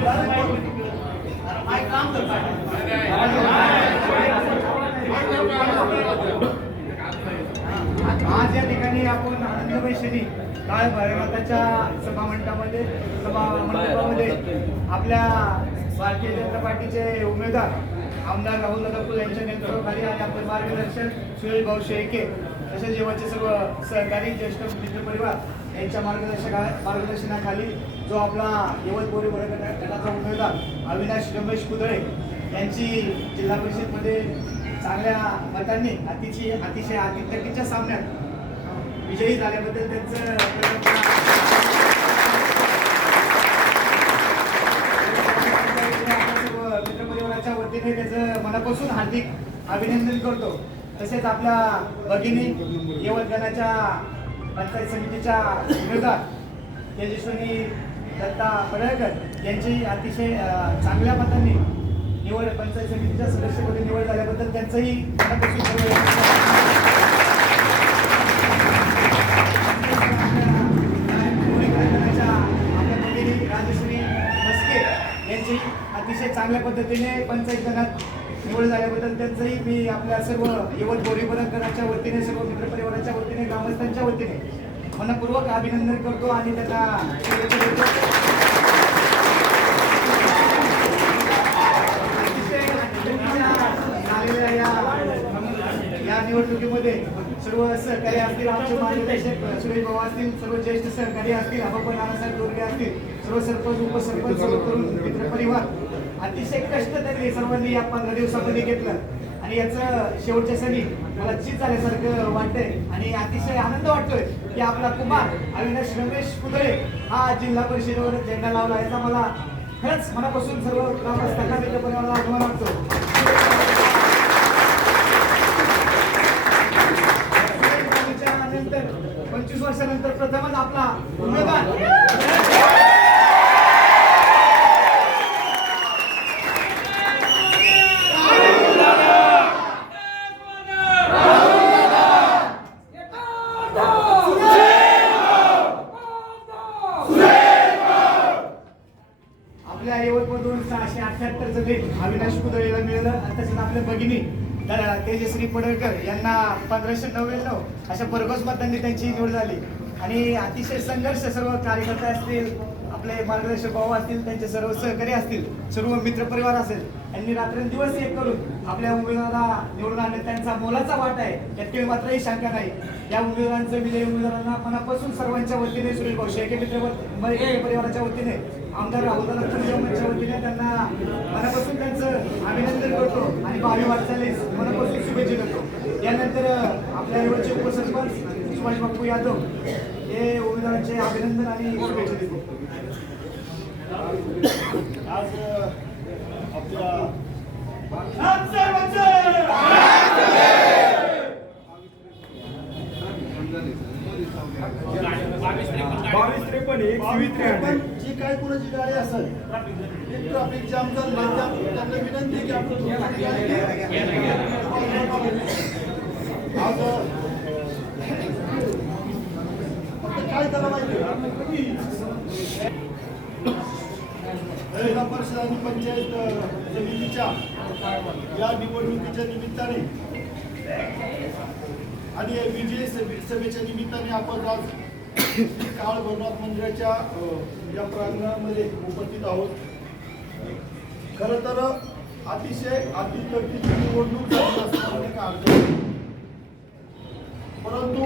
आज या ठिकाणी आपण आनंदमय श्री काळ भैरवनाथाच्या सभामंडपामध्ये आपल्या भारतीय जनता पार्टीचे उमेदवार आमदार राहुल दादा यांच्या नेतृत्वाखाली आणि आपले मार्गदर्शक सुरेश भाऊ शेळके तसेच जेव्हाचे सर्व सहकारी ज्येष्ठ मित्र परिवार यांच्या मार्गदर्शनाखाली जो आपला यवत बोरी गटाचा उमेदवार अविनाश रमेश कुदळे यांची जिल्हा परिषदमध्ये चांगल्या मतांनी अतिशय आतिथ्याच्या सामन्यात विजयी झाल्याबद्दल त्यांचं मित्रपरिवाराच्या वतीने त्याचं मनापासून हार्दिक अभिनंदन करतो। तसेच आपल्या भगिनी यवत गणाच्या पंचायत समितीच्या उमेदवार तेजस्विनी दत्ता पडळकर यांची अतिशय चांगल्या मतांनी निवड पंचायत समितीच्या सदस्यपदी निवड झाल्याबद्दल त्यांचंही आपल्या भगिनी राजश्री मस्के यांची अतिशय चांगल्या पद्धतीने पंचायत गणात निवड झाल्याबद्दल त्यांचंही मी आपल्या सर्व यवत बोरीबरक गणाच्या वतीने सर्व मित्रपरिवाराच्या वतीने ग्रामस्थांच्या वतीने मनपूर्वक अभिनंदन करतो आणि त्यांना या निवडणुकीमध्ये सर्व सहकारी असतील, आमचे मार्गदर्शक सुरेश भाऊ असतील, सर्व ज्येष्ठ सहकारी असतील, अबप्पा नानासाहेब दोरगे असतील, सर्व सरपंच उपसरपंच सर्व करून मित्रपरिवार अतिशय कष्ट त्यांनी सर्वांनी या 15 दिवसामध्ये घेतलं आणि याचं शेवटच्या सणी मला चित झाल्यासारखं वाटतंय आणि अतिशय आनंद वाटतोय की आपला कुमार अविनाश रमेश कुदळे हा जिल्हा परिषदेवर झेंडा लावला। याचा मला खरंच मनापासून सर्व ग्रामस्थांना मित्रपरिवाराला अभिमान वाटतो। 25 वर्षानंतर प्रथमच आपला उमेदवार आपल्या यवतमधून 678 लीड अविनाश कुदळेला मिळालं। तसेच आपल्या भगिनी तेजश्री पडळकर यांना 1599 अशा भरघोस मतांनी त्यांची निवड झाली आणि अतिशय संघर्ष सर्व कार्यकर्ते असतील, आपले मार्गदर्शक भाऊ असतील, त्यांचे सर्व सहकारी असतील, सर्व मित्रपरिवार असेल, यांनी रात्रंदिवस एक करून आपल्या उमेदवाराला निवडून आणले। त्यांचा मोलाचा वाटा आहे, यात मात्रही शंका नाही। या उमेदवारांचं विजयी उमेदवारांना मनापासून सर्वांच्या वतीने सुरेश भाऊ शेळके मित्रपरिवाराच्या वतीने आमदार राहुल दादा वतीने त्यांना मनापासून त्यांचं अभिनंदन करतो आणि भावी वाटचालीस मनापासून शुभेच्छा देतो। यानंतर आपल्या यवतचे उपसरपंच सुभाष बापू यादव हे उमेदवारांचे अभिनंदन आणि शुभेच्छा देतो। आज आपल्या 2253 जी काय कोणाची गाडी असेल ट्रॅफिक जाम झालं त्यांना विनंती की आपण आज काय करायला माहिती जिल्हा परिषद आणि पंचायत समितीच्या या निवडणुकीच्या निमित्ताने आणि विजय सभेच्या निमित्ताने आपण आज काळ भैरवनाथ मंदिराच्या या प्रांगणामध्ये उपस्थित आहोत। खरं तर अतिशय अतितटीची निवडणूक झाली असं का अर्थ, परंतु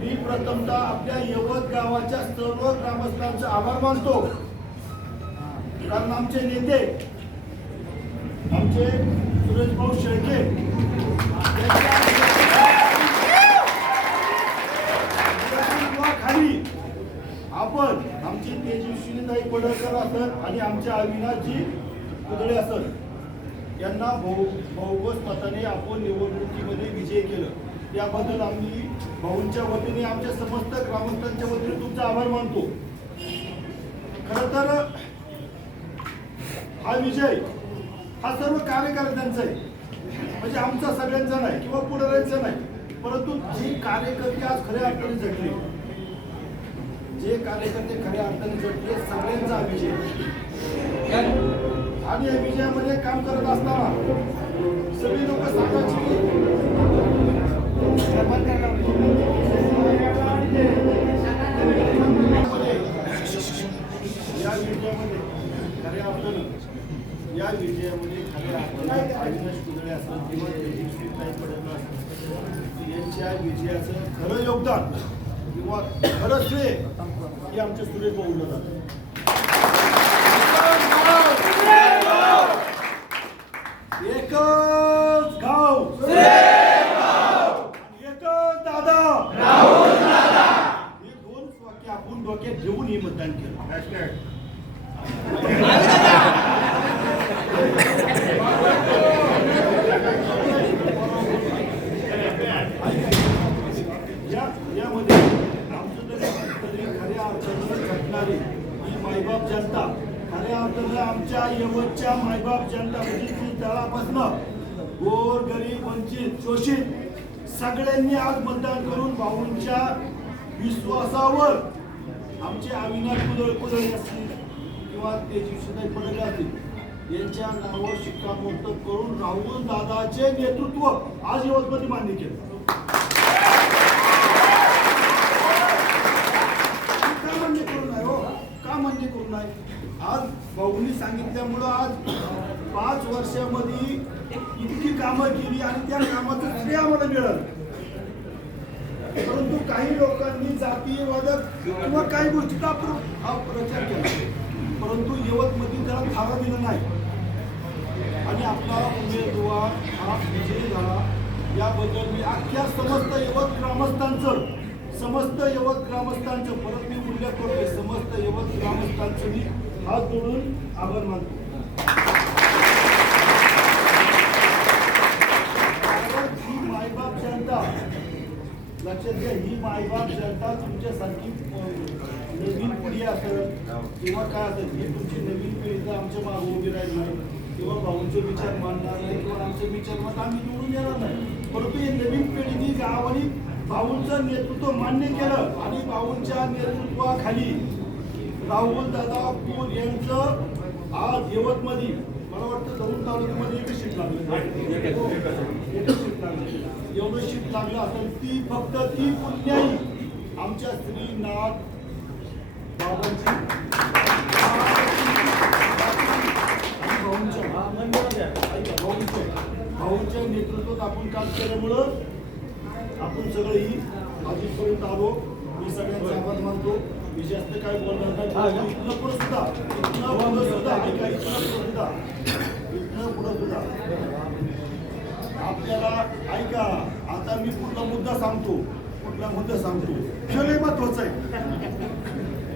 मी प्रथमतः आपल्या यवत गावाच्या सर्व ग्रामस्थांचे आभार मानतो, कारण आमचे नेते आमचे सुरेश भाऊ शेळके खाली आपण आमची तेजस्विनीताई पडळकर असत आणि आमच्या अविनाशजी कुदळे असत यांना बहुमत मताने आपण निवडणुकीमध्ये विजय केलं। याबद्दल आम्ही भाऊंच्या वतीने आमच्या समस्त ग्रामस्थांच्या वतीने तुमचा आभार मानतो। खरं तर हा विजय हा सर्व कार्यकर्त्यांचा आहे, म्हणजे आमचा सगळ्यांचा नाही किंवा पुढाऱ्यांचा नाही, परंतु जी कार्यकर्ते आज खऱ्या अर्थाने झटले, जे कार्यकर्ते खऱ्या अर्थाने झटले सगळ्यांचा विजय। आणि या विजयामध्ये काम करत असताना सगळी लोक सांगायची या विजयामध्ये खऱ्या अर्थानं अविनाश कुदळे असतात किंवा तेजस्वी पडत असतात यांच्या विजयाचं खरं योगदान किंवा खरं श्रेय हे आमच्या सुरेश भाऊला जातं. एकच गाव एकच दादा हे दोन वाक्य आपण डोक्यात घेऊन हे मतदान केलं. यामध्ये आमचं तरी खऱ्या अर्थानं घटणारी ही मायबाप जनता खऱ्या अर्थानं आमच्या यवतच्या मायबाप जनता म्हणजे तळापासनं गोर गरीब वंचित शोषित सगळ्यांनी आज मतदान करून भाऊंच्या विश्वासावर आमचे अविनाश कुदळे असतील किंवा तेजस्वी पडले असतील यांच्या नावावर शिक्कामोर्तब करून राहुल दादाचे नेतृत्व आज यवतमध्ये मान्य केलं. मान्य करू नाही आज भाऊंनी सांगितल्यामुळं आज 5 वर्षामध्ये इतकी कामं केली आणि त्या कामाचं श्रेय आम्हाला मिळालं. परंतु काही लोकांनी जातीयवादक किंवा काही गोष्टीचा प्रचार केला परंतु यवतमध्ये त्याला थारा दिला नाही आणि आपला उमेदवार हा विजयी झाला. याबद्दल मी अख्ख्या समस्त यवत ग्रामस्थांचं परत मी उल्लेख करतोय समस्त यवत ग्रामस्थांचं मी हात जोडून आभार मानतो. ही मायबाप जनता लक्षात घ्या ही मायबाप जनता तुमच्यासारखी नवीन पिढी असेल किंवा काय असेल ही तुमची नवीन पिढी तर आमच्या मागे उभी राहिली नाही किंवा भाऊंचे विचार मानणार नाही किंवा आमचे विचार मत आम्ही निवडून येणार नाही परंतु ही नवीन पिढीने गावाने भाऊंचं नेतृत्व मान्य केलं आणि भाऊंच्या नेतृत्वाखाली राहुल दादा पूर यांचं आज यवतमध्ये मला वाटतं दौंड तालुक्यामध्ये एकच शीट लागलं एवढं शीट लागलं असेल ती फक्त ती पुण्याई आमच्या श्रीनाथ बाबांची भाऊंच्या नेतृत्वात आपण काम केल्यामुळं आपण सगळेही आजपर्यंत आलो. मी सगळ्यांचा आभार मानतो. मी जास्त काय बोलणार नाही. इथनं पुढं सुद्धा आपल्याला ऐका आता मी कुठला मुद्दा सांगतो हे लय महत्वाचं आहे.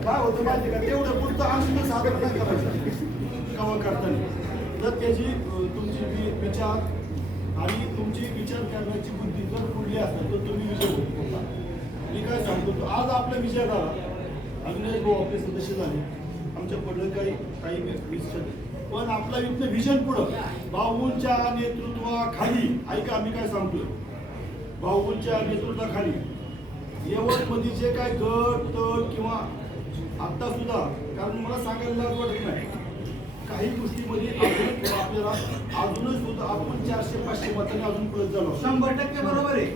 काय होतं माहिती का तेवढं पुढचं आम्ही सादर नाही करायचं कव्हर करताना तर त्याची तुमची विचार आणि तुमची विचार करण्याची बुद्धी जर पुढली असेल तर तुम्ही विजय होता. मी काय सांगतो आज आपला विजय झाला अविनाश भाऊ आपले सदस्य झाले आमच्या पडलं काही पण आपला इथलं विजन पुढं भाऊंच्या नेतृत्वाखाली ऐका आम्ही काय सांगतोय भाऊंच्या नेतृत्वाखाली यवतमध्ये जे काय गट तट किंवा आता सुद्धा कारण मला सांगायला लाज वाटत नाही काही गोष्टीमध्ये आपल्याला अजूनच सुद्धा आपण 400-500 मतांनी अजून पुढे झालो 100% बरोबर आहे.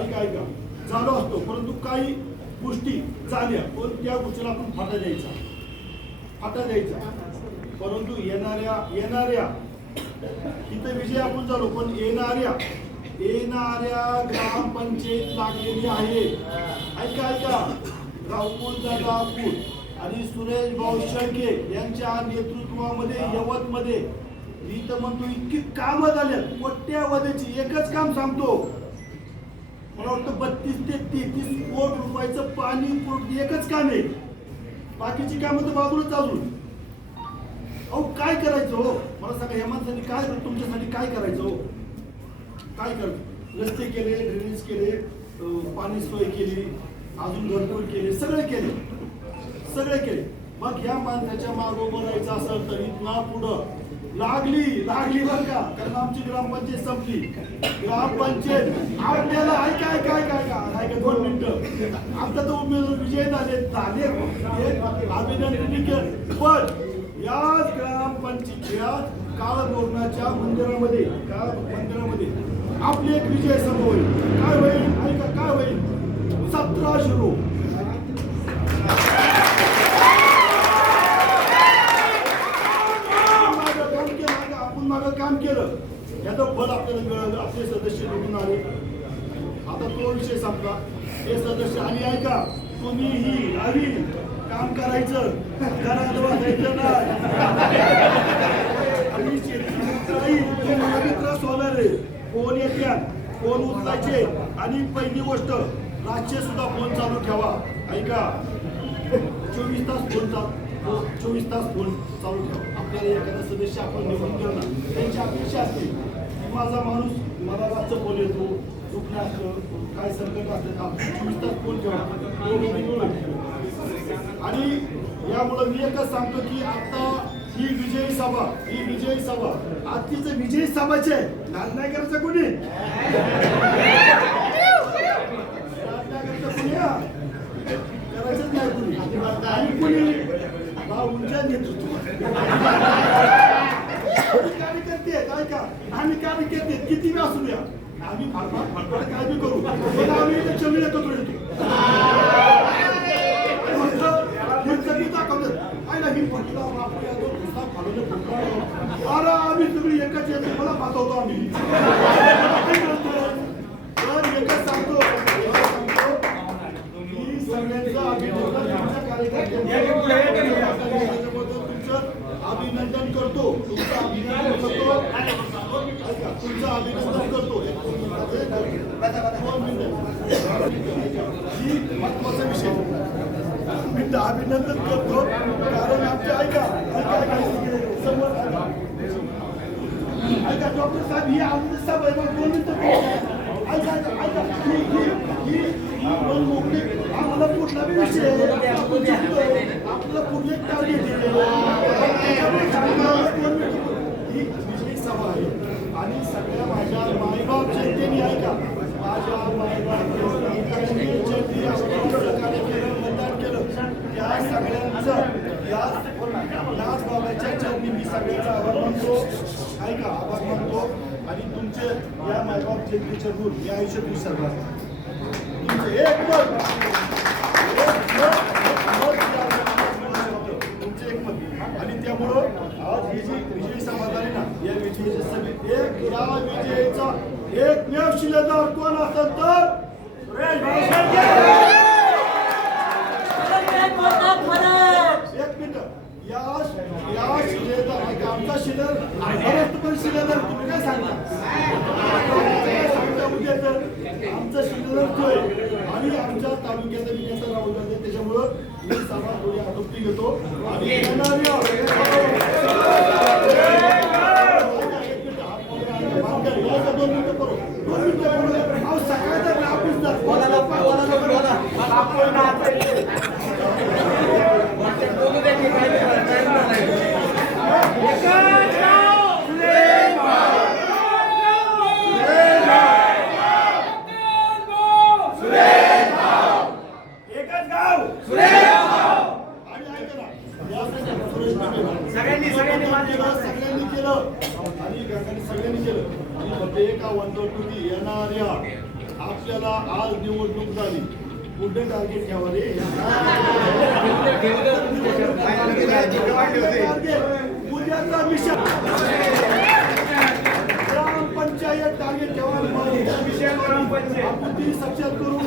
ऐका झालो असतो परंतु काही गोष्टी झाल्या पण त्या गोष्टीला आपण फाटा द्यायचा परंतु येणाऱ्या इथं विजय आपण झालो पण येणाऱ्या ग्रामपंचायत लागलेली आहे. ऐका राहुल दादा पूर आणि सुरेश भाऊ शेळके यांच्या नेतृत्वामध्ये यवतमध्ये मी तर म्हणतो इतकी कामं झाल्यात कोट्यावधीची. एकच काम सांगतो मला वाटतं 32 ते 33 कोटी रुपयाचं पाणी पुरवठा एकच काम आहे. बाकीची कामं तर बाजूला चालू. अहो काय करायचं हो मला सांगा या माणसांनी काय तुमच्यासाठी काय करायचं हो काय करायचं रस्ते केले ड्रेनेज केले पाणी सोय केली अजून घरकुल केले सगळे केले मग ह्या माणसाच्या मागं उभं राहायचं असेल तर इथनं पुढं लागली बरं का कारण आमची ग्रामपंचायत संपली. ग्रामपंचायत आपल्याला ऐका 2 मिनिटं आता तर उमेदवार विजय झाले अभिनंदन पण याच ग्रामपंचायत याच काळभैरवनाथच्या मंदिरामध्ये आपली एक विजय सभा होईल. काय होईल ऐका, काय होईल? 17 लोक आपण मागं काम केलं, याचं फळ आपल्याला मिळालं. आपले सदस्य निवडून आले. आता तो विषय संपला. हे सदस्य आणि ऐका, तुम्ही ही नवीन काम करायचं, घरात बसायचं नाही. आणि शेतकरी त्रास होणार आहे. फोन येत्या, फोन उचलायचे. आणि पहिली गोष्ट, रातचे सुद्धा फोन चालू ठेवा. ऐका, 24 तास फोन चालू ठेवा. आपल्याला एखादा सदस्य आपण निवडून ठेवला, त्यांची अपेक्षा असते की माझा माणूस मला रातचं फोन येतो, दुखणं असतं, काय संकट असतं, आपण 24 तास फोन ठेवा. आणि यामुळं मी एकच सांगतो की आता ही विजयी सभा आजची विजयी सभाचे नाद नाही करायचं कोणी, करायचंच नाही कोणी. आणि कोणी भाऊंच्या नेतृत्वात कार्यकर्ते आहेत. ऐका, आम्ही कार्यकर्ते किती वेळ असू द्या, आम्ही फाडफाड काय बी करू, पण आम्ही इलेक्शन एकत्र येतो. अरे आम्ही सगळी एकच येतो, मला पाठवतो आम्ही. तर एकच सांगतो की सगळ्यांचं अभिनंदन करतो, तुमचं अभिनंदन करतो. ही महत्वाचा विषय. मी अभिनंदन करतो कारण आमच्या ऐका डॉक्टर साहेब ही आमची सभा आहे. 2 मिनिटं आम्हाला कुठला बी विषय आपल्याला कुठले टार्गेट ही विजयी सभा आहे. आणि सगळ्या माझ्या मायबाप जनतेने ऐका, माझ्या मायबाप जनतेने मतदान केलं, त्या सगळ्यांचं याच बाबाच्या चरणी मी सगळ्यांचा आभार मानतो. ऐका, आभार मानतो. आणि तुमचे या मायबाप जनतेचे ऋण मी आयुष्यात विसरणार. तुमचे एक मत तुमचे एक मत. आणि त्यामुळं आज ही जी विजयी सभा झाली ना, या विजयीच्या सभेत या विजयीचा एकमेव शिलेदार कोण असेल तर सुरेश भाऊ. एक मिनिट, या शिलेदार आमचा शिलेदार पण शिलेदार तुम्ही काय सांगता उद्या तर आमचा शिलेदार तो आहे. आणि आमच्या तालुक्याचा विकास राहून जाते. त्याच्यामुळं मी सभा थोडी आटोपती घेतो. आणि येणाऱ्या आपल्याला आज निवडणूक झाली, पुढे टार्गेट घ्यावं रे. उद्याचा मिशन ग्रामपंचायत टार्गेट ठेवा. आपण ती सक्षम करू.